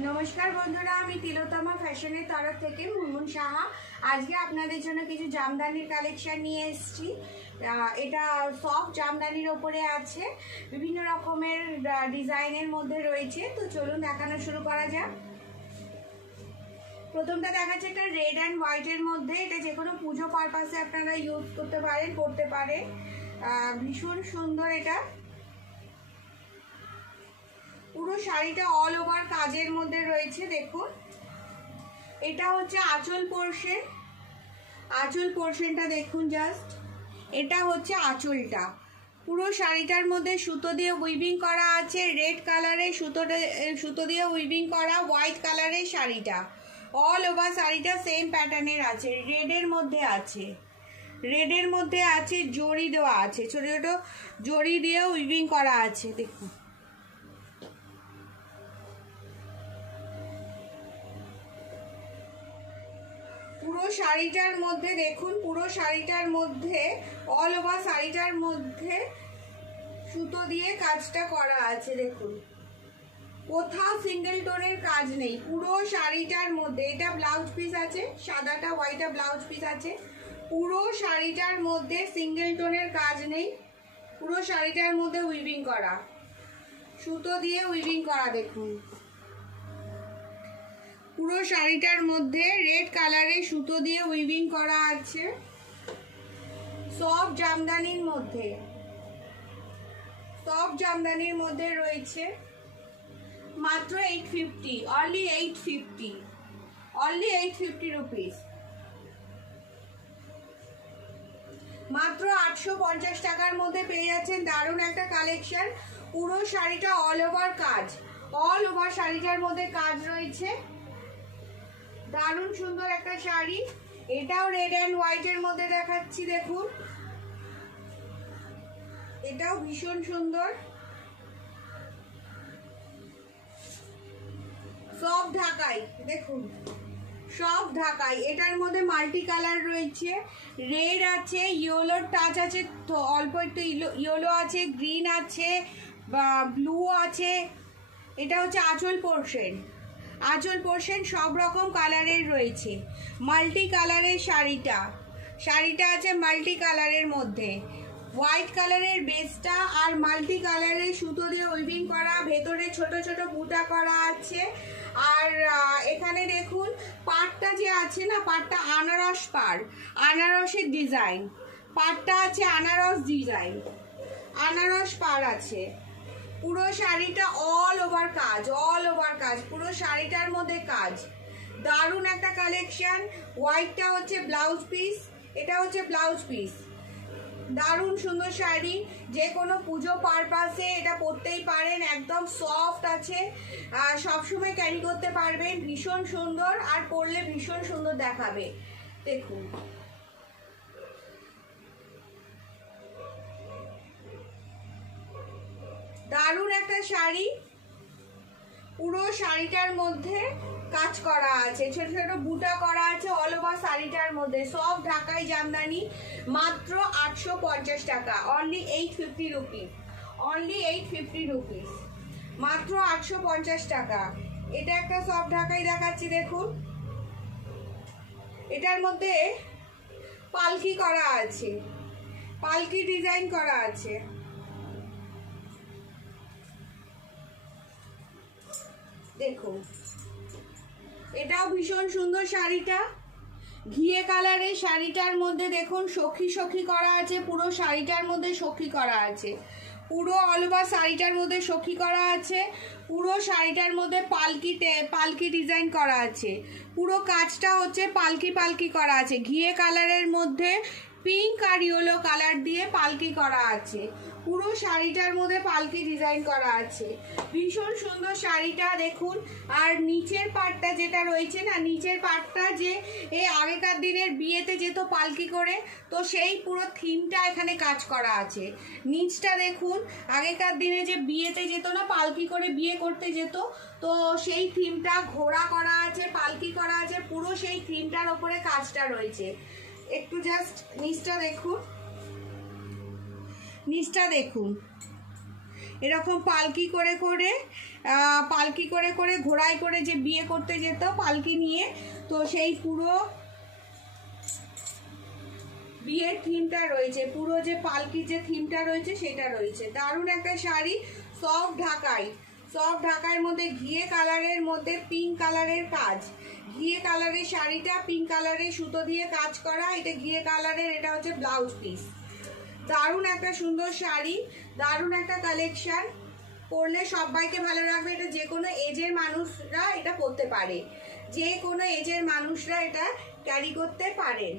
नमस्कार बंधुरा तिलोत्तमा फैशनेर तरफ थेके मुनमुन साहा आज के आपनादेर जोन्नो किछु जामदानिर कालेक्शन निये एसेछि। एटा सफ्ट जामदानिर ओपरे आछे, विभिन्न रकमेर डिजाइनेर मध्य रयेछे। तो चलुन देखानो शुरू करा जाक। प्रथमटा देखाচ্ছি একটা रेड एंड व्हाइटेर मध्य। এটা যে কোনো পুজো পারপাসে আপনারা ইউজ করতে পারেন, পড়তে পারেন। ভীষণ সুন্দর। এটা পুরো শাড়িটা অল ওভার কাজের মধ্যে রয়েছে। দেখুন, এটা হচ্ছে আঁচল পোরশন। আঁচল পোরশনটা দেখুন জাস্ট। এটা হচ্ছে আঁচলটা। পুরো শাড়িটার মধ্যে সুতো দিয়ে উইভিং করা আছে। রেড কালারের সুতো দিয়ে উইভিং করা। হোয়াইট কালারের শাড়িটা অল ওভার শাড়িটা সেম প্যাটার্নের আছে। রেডের মধ্যে আছে, রেডের মধ্যে আছে জড়ি দেওয়া আছে, ছোট ছোট জড়ি দিয়ে উইভিং করা আছে। দেখুন, পুরো শাড়িটার মধ্যে দেখুন, পুরো শাড়িটার মধ্যে অল ওভার শাড়িটার মধ্যে সুতো দিয়ে কাজটা করা আছে। দেখুন, কোথাও সিঙ্গেল টোনের কাজ নেই পুরো শাড়িটার মধ্যে। এটা ব্লাউজ পিস আছে, সাদাটা হোয়াইটটা ব্লাউজ পিস আছে। পুরো শাড়িটার মধ্যে সিঙ্গেল টোনের কাজ নেই, পুরো শাড়িটার মধ্যে উইভিং করা, সুতো দিয়ে উইভিং করা। দেখুন, পুরো শাড়িটার মধ্যে রেড কালারের সুতো দিয়ে উইভিং করা আছে। সফট জামদানির মধ্যে, সফট জামদানির মধ্যে রয়েছে। মাত্র 850, অনলি 850, অনলি 850 রুপিস। মাত্র 850 টাকার মধ্যে পেয়ে যাচ্ছেন দারুণ একটা কালেকশন। পুরো শাড়িটা অল ওভার কাজ, অল ওভার শাড়িটার মধ্যে কাজ রয়েছে। দারুণ সুন্দর একটা শাড়ি। এটাও রেড এন্ড হোয়াইটের মধ্যে দেখাচ্ছি। দেখুন, এটাও ভীষণ সুন্দর। সব ঢাকাই, দেখুন সব ঢাকাই। এটার মধ্যে মাল্টি কালার রয়েছে। রেড আছে, ইয়েলোর টাচ আছে, তো অল্প একটু ইয়েলো আছে, গ্রিন আছে, ব্লু আছে। এটা হচ্ছে আঁচল পোরশন। আঁচল পোরশন সব রকম কালারের রয়েছে। মাল্টি কালারের শাড়িটা, শাড়িটা আছে মাল্টি কালারের মধ্যে। হোয়াইট কালারের বেসটা আর মাল্টি কালারের সুতো দিয়ে উইভিং করা, ভেতরে ছোট ছোট বুটা করা আছে। আর এখানে দেখুন পাড়টা যে আছে না, পাড়টা আনারস পাড়, আনারসের ডিজাইন। পাড়টা আছে আনারস ডিজাইন, আনারস পাড় আছে। পুরো শাড়িটা অল ওভার কাজ, অল ওভার কাজ, পুরো শাড়িটার মধ্যে কাজ। দারুণ একটা কালেকশন। হোয়াইটটা হচ্ছে ব্লাউজ পিস, এটা হচ্ছে ব্লাউজ পিস। দারুণ সুন্দর শাড়ি, যে কোনো পুজো পারপাসে এটা পরতেই পারেন। একদম সফট আছে, সবসময় ক্যারি করতে পারবেন। ভীষণ সুন্দর, আর পরলে ভীষণ সুন্দর দেখাবে। দেখুন, দারুণ একটা শাড়ি। পুরো শাড়িটার মধ্যে কাজ করা আছে, ছোট ছোট বুটা করা আছে অল ওভার শাড়িটার মধ্যে। সব ঢাকাই জামদানি। মাত্র 850 টাকা, অনলি 850 রুপিস, অনলি 850 রুপিস, মাত্র 850 টাকা। এটা একটা সব ঢাকাই দেখাচ্ছি। দেখুন, এটার মধ্যে পালকি করা আছে, পালকি ডিজাইন করা আছে। দেখুন, এটাও ভীষণ সুন্দর শাড়িটা। ঘিয়ে কালারের শাড়িটার মধ্যে দেখুন সখী সখী করা আছে। পুরো শাড়িটার মধ্যে সখী করা আছে, পুরো অল ওভার শাড়িটার মধ্যে সখী করা আছে। পুরো শাড়িটার মধ্যে পালকি ডিজাইন করা আছে। পুরো কাজটা হচ্ছে পালকি পালকি করা আছে। ঘিয়ে কালারের মধ্যে পিঙ্ক আর ইয়েলো কালার দিয়ে পালকি করা আছে। পুরো শাড়িটার মধ্যে পালকি ডিজাইন করা আছে। ভীষণ সুন্দর শাড়িটা। দেখুন, আর নিচের পাটটা যেটা রয়েছে না, নিচের পাটটা যে এই আগেকার দিনের বিয়েতে যেত পালকি করে, তো সেই পুরো থিমটা এখানে কাজ করা আছে। নিচটা দেখুন, আগেকার দিনে যে বিয়েতে যেত না, পালকি করে বিয়ে করতে যেত, তো সেই থিমটা ঘোড়া করা আছে, পালকি করা আছে। পুরো সেই থিমটার ওপরে কাজটা রয়েছে। একটু জাস্ট নিচটা দেখুন, নিচটা দেখুন। এরকম পালকি করে করে ঘোড়ায় করে যে বিয়ে করতে যেত পালকি নিয়ে, তো সেই পুরো বিয়ের থিমটা রয়েছে, পুরো যে পালকির যে থিমটা রয়েছে সেটা রয়েছে। দারুণ একটা শাড়ি, সফট ঢাকাই, সফট ঢাকাইয়ের মধ্যে ঘিয়ে কালারের মধ্যে পিঙ্ক কালারের কাজ, ঘিয়ে কালারের শাড়িটা পিঙ্ক কালারের সুতো দিয়ে কাজ করা, এটা ঘিয়ে কালারের, এটা হচ্ছে ব্লাউজ পিস। দারুণ একটা সুন্দর শাড়ি, দারুণ একটা কালেকশন, পরলে সবাইকে ভালো লাগবে। এটা যে কোনো এজের মানুষরা এটা পরতে পারে, যে কোনো এজের মানুষরা এটা ক্যারি করতে পারে।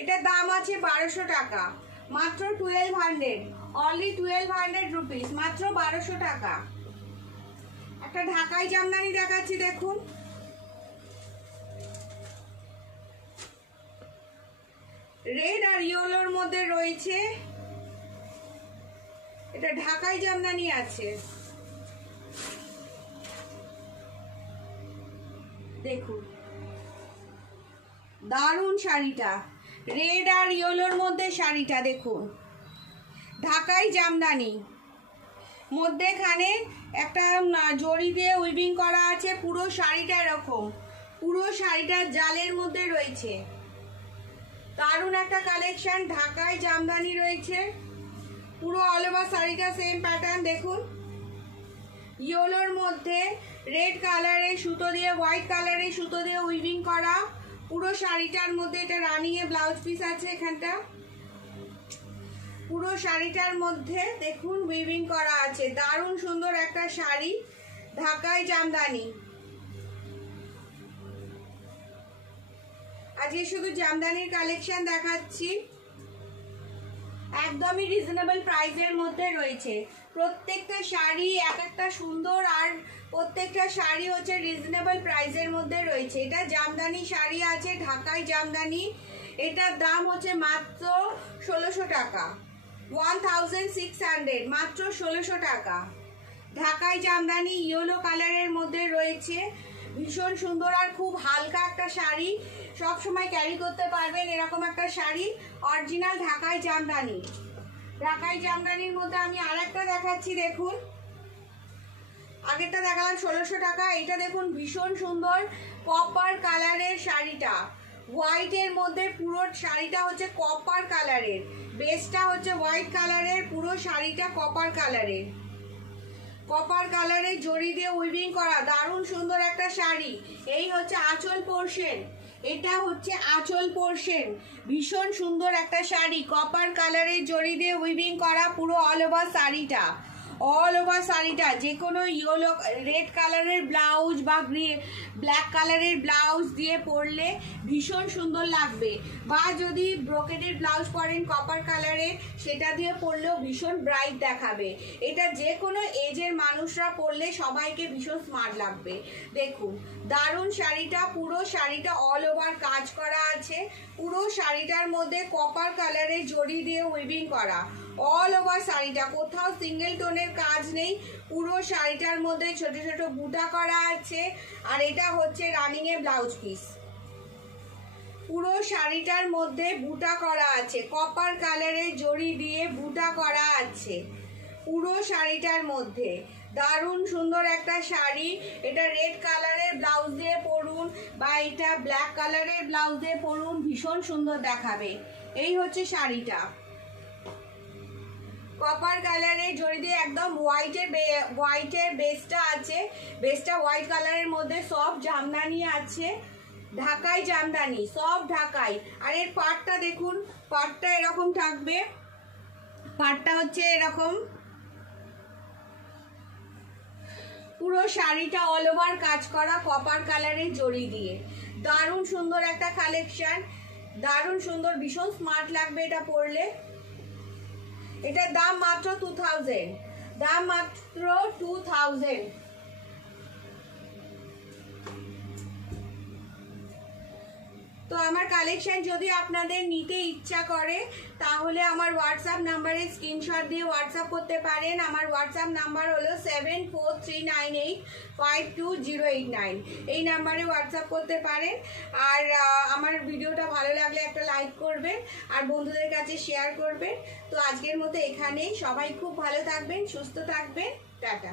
এটার দাম আছে 1200 টাকা, মাত্র 1200, অনলি 1200 রুপিস, মাত্র 1200 টাকা। একটা ঢাকাই জামদানি দেখাচ্ছি, দেখুন রেড আর ইয়েলোর মধ্যে রয়েছে, এটা ঢাকাই জামদানি আছে, দেখুন দারুণ শাড়িটা, রেড আর ইয়েলোর মধ্যে শাড়িটা দেখুন, ঢাকাই জামদানি, মধ্যেখানে একটা জড়ি দিয়ে উইভিং করা আছে, পুরো শাড়িটা এরকম, পুরো শাড়িটা জালের মধ্যে রয়েছে। দারুণ একটা কালেকশন, ঢাকাই জামদানি রয়েছে, পুরো অল ওভার শাড়িটা সেম প্যাটার্ন দেখুন, ইয়েলোর মধ্যে রেড কালারের সুতো দিয়ে, হোয়াইট কালারের সুতো দিয়ে উইভিং করা, পুরো শাড়িটার মধ্যে এটা রানিং এ ব্লাউজ পিস আছে, এখানটা পুরো শাড়িটার মধ্যে দেখুন উইভিং করা আছে। দারুণ সুন্দর একটা শাড়ি, ঢাকাই জামদানি। আজকে শুধু জামদানির কালেকশন দেখাচ্ছি, একদমই রিজনেবল প্রাইসের মধ্যে রয়েছে। প্রত্যেকটা শাড়ি এক একটা সুন্দর, আর প্রত্যেকটা শাড়ি হচ্ছে রিজনেবল প্রাইসের মধ্যে রয়েছে। এটা জামদানি শাড়ি আছে, ঢাকাই জামদানি, এটার দাম হচ্ছে মাত্র 1600 টাকা, 1600, মাত্র 1600 টাকা। ঢাকাই জামদানি ইয়েলো কালারের মধ্যে রয়েছে, ভীষণ সুন্দর আর খুব হালকা একটা শাড়ি, সব সময় ক্যারি করতে পারবেন এরকম একটা শাড়ি, অরিজিনাল ঢাকাই জামদানি। ঢাকাই জামদানির মধ্যে আমি আরেকটা দেখাচ্ছি, দেখুন আগেরটা দেখালাম 1600 টাকা, এটা দেখুন ভীষণ সুন্দর কপার কালারের শাড়িটা, হোয়াইটের মধ্যে পুরো শাড়িটা হচ্ছে কপার কালারের, বেসটা হচ্ছে হোয়াইট কালারের, পুরো শাড়িটা কপার কালারের, কপার কালারের জড়ি দিয়ে উইভিং করা, দারুণ সুন্দর একটা শাড়ি। এই হচ্ছে আঁচল পোরশন, এটা হচ্ছে আঁচল পোরশন, ভীষণ সুন্দর একটা শাড়ি, কপার কালারের জড়ি দিয়ে উইভিং করা, পুরো অল ওভার শাড়িটা, অল ওভার শাড়িটা যে কোনো ইয়েলো রেড কালারের ব্লাউজ বা ব্ল্যাক কালারের ব্লাউজ দিয়ে পরলে ভীষণ সুন্দর লাগবে, বা যদি ব্রোকেডের ব্লাউজ পরেন কপার কালারের সেটা দিয়ে পরলেও ভীষণ ব্রাইট দেখাবে। এটা যে কোনো এজের মানুষরা পরলে সবাইকে ভীষণ স্মার্ট লাগবে। দেখুন দারুণ শাড়িটা, পুরো শাড়িটা অল ওভার কাজ করা আছে, পুরো শাড়িটার মধ্যে কপার কালারের জড়ি দিয়ে উইভিং করা, অল ওভার শাড়িটা কোথাও সিঙ্গেল টোনের কাজ নেই, পুরো শাড়িটার মধ্যে ছোট ছোট বুটা করা আছে, আর এটা হচ্ছে রানিং এ ব্লাউজ পিস, পুরো শাড়িটার মধ্যে বুটা করা আছে, কপার কালারের জড়ি দিয়ে বুটা করা আছে পুরো শাড়িটার মধ্যে। দারুণ সুন্দর একটা শাড়ি, এটা রেড কালারের ব্লাউজ দিয়ে পরুন বা এটা ব্ল্যাক কালারের ব্লাউজ দিয়ে পরুন, ভীষণ সুন্দর দেখাবে। এই হচ্ছে শাড়িটা, কপার কালারের জড়ি দিয়ে একদম হোয়াইটের বেসটা আছে, বেসটা হোয়াইট কালারের মধ্যে সফট জামদানি আছে, ঢাকাই জামদানি সফট ঢাকাই। আর এর পাটটা দেখুন, পাটটা এরকম থাকবে, পাটটা হচ্ছে এরকম, পুরো শাড়িটা অল ওভার কাজ করা কপার কালারের জড়ি দিয়ে, দারুণ সুন্দর একটা কালেকশন, দারুণ সুন্দর, ভীষণ স্মার্ট লাগবে এটা পরলে। এটার দাম মাত্র 2000, দাম মাত্র 2000। তো আমার কালেকশন যদি আপনাদের নিতে ইচ্ছা করে তাহলে আমার হোয়াটসঅ্যাপ নাম্বারে স্ক্রিনশট দিয়ে হোয়াটসঅ্যাপ করতে পারেন। আমার হোয়াটসঅ্যাপ নাম্বার হলো 7439852089। এই নাম্বারে হোয়াটসঅ্যাপ করতে পারেন। আর আমার ভিডিওটা ভালো লাগলে একটা লাইক করবেন আর বন্ধুদের কাছে শেয়ার করবেন। তো আজকের মতো এখানেই, সবাই খুব ভালো থাকবেন, সুস্থ থাকবেন, টাটা।